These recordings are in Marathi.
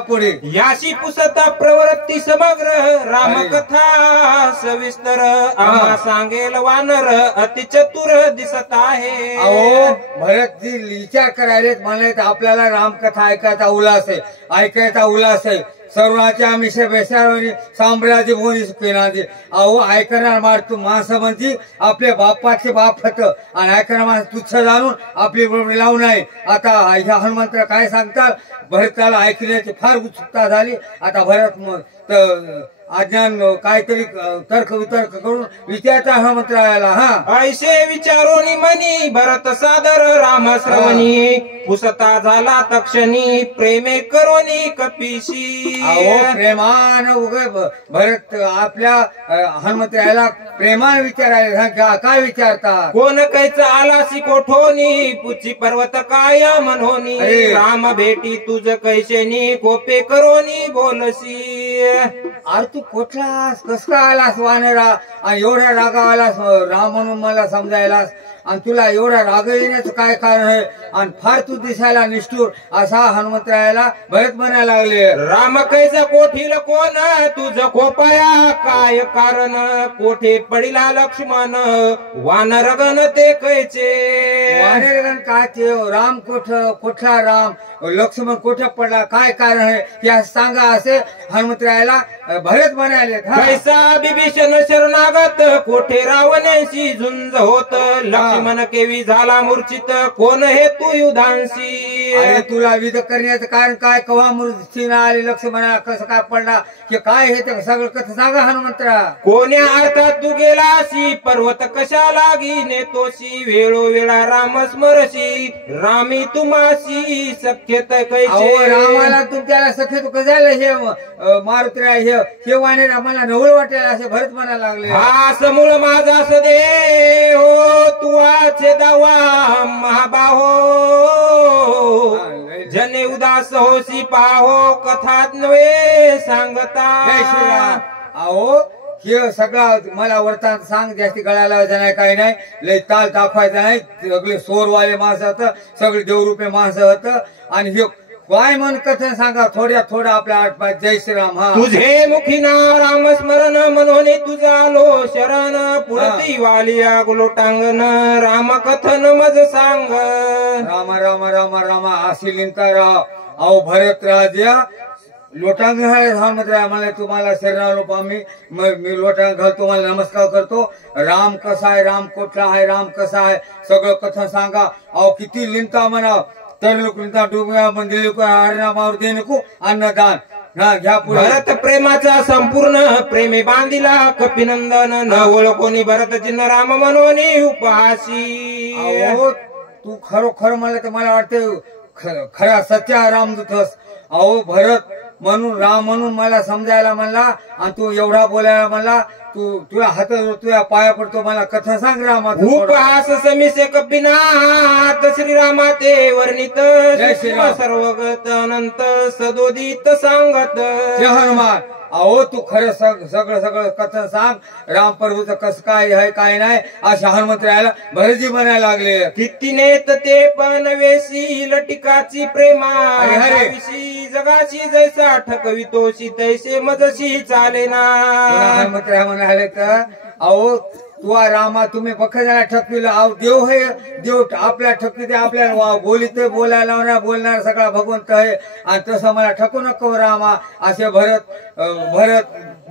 पुढे याशी पुसता प्रवृत्ती समग्र रामकथा सविस्तर आम्हा सांगेल वानर अति चतुर दिसत आहे. अहो भरत जी विचार करायलेत म्हणले आपल्याला रामकथा ऐकायचा उल्हास आहे, ऐकायचा उल्हास आहे. सर्वांच्या आमिषे बेसावणी साम्राज्य बोनी सुखिनाजी. अहो ऐकणार मारतो माणसं म्हणजे आपल्या बापाचे बाप होत आणि ऐकणार माणसं तुच्छ जाणून आपली बरोबर लावून आहे. आता ह्या हनुमंत काय सांगतात भरताला ऐकण्याची फार उत्सुकता झाली. आता भरत अज्ञान काहीतरी तर्क वितर्क करून विचारता हनुमंतरायाला. हा ऐसे विचारोनी मनी भरत सादर राम श्रवणी पुसता झाला तक्षणी प्रेमे करोनी कपिशी. अहो प्रेमान भरत आपल्या हनुमंतरायाला प्रेमान विचारायला काय विचारतात. कोण कैच आलासी कोठोनी पुची पर्वत काय मनोनी राम भेटी तुझ कैशेनी कोपे करोनी बोलसी. अरे तू कुठलास कस काय आलास वानरा आणि एवढ्या रागावालास राम म्हणून मला समजायलास आणि तुला एवढा राग येण्याचं काय कारण आहे आणि फार तू दिसायला निष्ठुर असा हनुमंतरायाला भरत म्हणायला लागले. राम कैसा कोठील कोण तुझ खोपाया काय कारण कोठे पडिला लक्ष्मण वानरगण ते कैचे. वानरगण काय ते राम कुठला राम लक्ष्मण कुठे पडला काय कारण आहे हे सांगा असे हनुमंतरायाला भरत म्हणाले. कैसा बिभीषण शरणागत कोठे रावणाशी झुंज होत लक्ष्मण केवी झाला मूर्छित कोण हे तू युधांशी. अरे तुला विध करण्याचं कारण काय कवा मूर्छित आले लक्ष्मणा कसं काय पडला की काय हे ते सगळं कसं सांगा हनुमंतरा. कोण्या अर्थात तू गेलासी पर्वत कशा लागी नेतोशी वेळोवेळा राम स्मरशी रामी तुमाशी सख्यत कैसे. रामाला तुमच्याला सख्यत कशाला हे मारुतीला हे वाणे रामाला नवल वाटेल असे भरत म्हणायला लागले. हा समूळ माझा सदे हो तू आचे दावा महाबाहो जने उदास होसी पाहो कथात नव्हे सांगता. अहो हे सगळं मला वर्तांत सांग जास्ती गळायला नाही काही नाही लय ताल दाखवायचा नाही. सगळे सोरवाले माणसं होतं सगळे देवरूपे माणसं होतं आणि हे काय मन कथन सांगा थोडं आपल्या आठपात. जय श्रीराम. हा तुझे मुखी ना राम स्मरण मनोने तुझा लो शरण पुरती वालिया गुलोटांगण राम कथन मज सांग. राम राम राम राम अशी लिंका राव. अहो भरत राजा लोटांग आहे हनुमंतराया मला तुम्हाला शरणालोप मी लोटांग घालतो तुम्हाला नमस्कार करतो. राम कसा आहे राम कुठला आहे राम कसा आहे सगळं कथन सांगा. अहो किती लिंका म्हणा तर लोक लिंका डुबा मंदिर हरणामावर दे नको अन्नदान घ्या. भरत प्रेमाचा संपूर्ण प्रेमे बांधिला कपिनंदन न ओळखोनी भरत चिन्ह राम मनोनी उपहासी. अहो तू खरोखर मला तर मला वाटतं खरा सच्चा रामदूतस. अहो भरत म्हणून राम म्हणून मला समजायला म्हणला आणि तू एवढा बोलायला म्हणला तुला हात तुझ्या पाया पडतो मला कथा सांग रामा. उपहास समिसे कपिनाथ श्रीरामा ते वर्णित सर्वगत अनंत सदोदित सांगत. जय हनुमान. अहो तू खरं सगळं कथन सांग राम प्रभूचं कसं काय आहे काय नाही अशा हनुमंतरायाला भरतजी म्हणायला लागले. किती नेत ते पण वेशी लटिकाची प्रेमा जगाची जैसा ठकवितोशी तैसे मजशी चाले ना. हनुमंतराया म्हणाले तर अहो तू रामा तुम्ही बखराला ठकविलं. अहो देव हे देव आपल्या ठकवी ते आपल्याला बोलित बोलायला लावणार बोलणार सगळा भगवंत आहे आणि तसं मला ठकू नको रामा असे भरत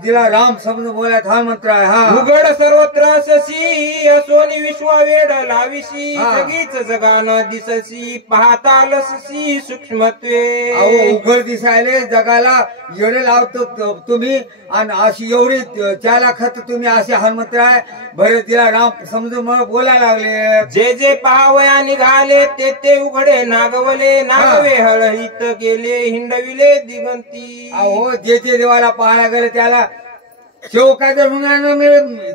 जिला राम समज बोलायत हनुमंत आहे. हा उघड सर्वत्र ससी असोनी विश्वा वेड लाविशी जगीच जगान दिससी पाहता लससी सूक्ष्मत्वे. अहो उघड दिसायले जगाला एवढे लावतो तुम्ही आणि अशी एवढी त्याला खत तुम्ही असे हनुमंत आहे भरत जिला राम समजून मला बोलायला लागले. जे जे पाहावया निघाले ते ते उघडे नागवले नागवे हळहीत गेले हिंडविले दिगंती. अहो जे जे देवाला पाहायला गेले त्याला शेव काय तर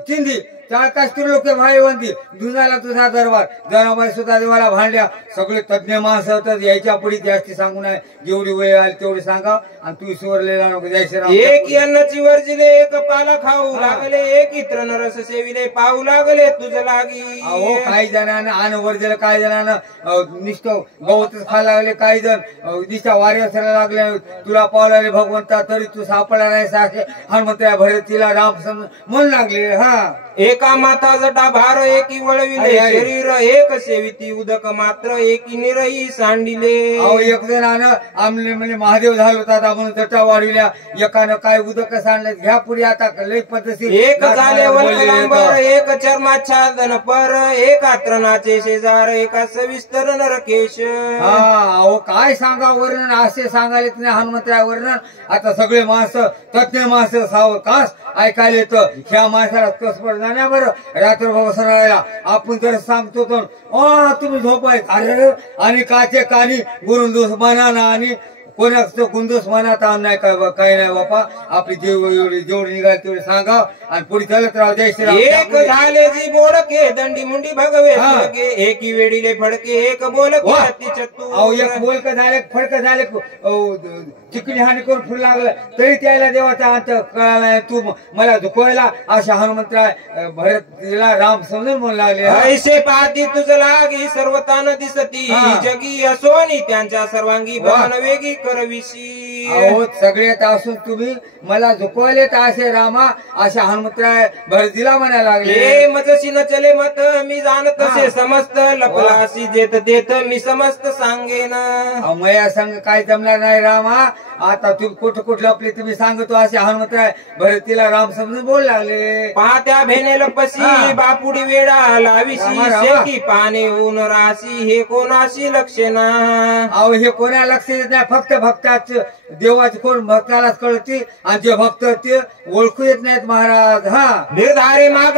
चिंदी 4 लोक भाई वंती दुनाला तुझा दरबार जनाबाई सुद्धा देवाला भांडल्या सगळे तज्ञ माणसं होतात यायच्या पुढे जास्ती सांगू नये जेवढी वेळ आली तेवढी सांगा आणि तू ईश्वरलेला नको जयश्रीराम एक अन्नाची वर्जिले एक पाला खाऊ लागले एक इत्र नरस सेविले पाहू लागले तुझ लागी अहो काही जणांना आण वर्जलं काही जणांना निष्ठ गवतच खायला लागले काही जण दिशा वाऱ्याला लागले तुला पावलाले भगवंता तरी तू सापडला नाही साखे हनुमंत्र्या भरतीला राम म्हणू लागले हा एका माता जटा भार एकी वळविले शरीर एक सेविती उदक मात्र एकी निरही सांडिले अहो एक जणानं आमले म्हणजे महादेव झालो होता म्हणून जटा वाढविल्या एकानं काय उदक सांडलं घ्या पुढे आता लई पद्धतशीर एक झाले वल्कलांबर एक चर्माच्छादन पर एका त्रणाचे शेजार एका सविस्तर नरकेश हा अहो काय सांगा वर्णन असे सांगायला तुम्ही हनुमंतराय वर्णन आता सगळे माणसं तज्ञ माणसं सावकाश ऐकायला येतं ह्या माणसाला कस पडणार बरं रात्रभर सरायला आपण जर सांगतो तर तुम्ही झोपाय अरे आणि काचे कानी गुरुंदोष मनाना आणि कोणाचं गुंदोष मनात नाही काही नाही बापा आपली जेवढी निघाल तेवढी सांगा आणि पुढे चालत राहा जय श्रीराम एक झाले जी बोडके दंडी मुंडी भगवे फडके एकी वेडीले फडके एक बोलके अति चतुर अहो एक बोलक झाले फडक झाले चिकणी हानी करून फुल लागलं तरी त्याला देवाचा अंत कळाला नाही तू मला झुकवायला अशा हनुमंतराय भरतीला राम समजून म्हणू लागले ऐसे पाहती तुझ लागी सर्वतान दिसती जगी असोनी त्यांच्या सर्वांगी भवन वेगी करविशी अहो सगळ्यात असून तुम्ही मला झुकवले तर असे रामा अशा हनुमंतराय भरतीला म्हणायला लागले मजशी न चले मत मी जाणत तसे समस्त लपलाशी जेत देत मी समस्त सांगेन मया संग काय जमणार नाही रामा आता तुम्ही कुठं कुठं लपले तुम्ही सांगतो असे हनुमंतराय भरतीला राम समजून बोल लागले पाहत्या भेनेल पशी बापुडी वेडा लाविशी शेकी पाने ऊन राशी हे कोणाशी लक्षणा अहो हे कोणा लक्ष देत नाही फक्त भक्ताच देवाचे कोण भक्तालाच कळते आणि जे भक्त ते ओळखू येत नाहीत महाराज हा निर्धारे माग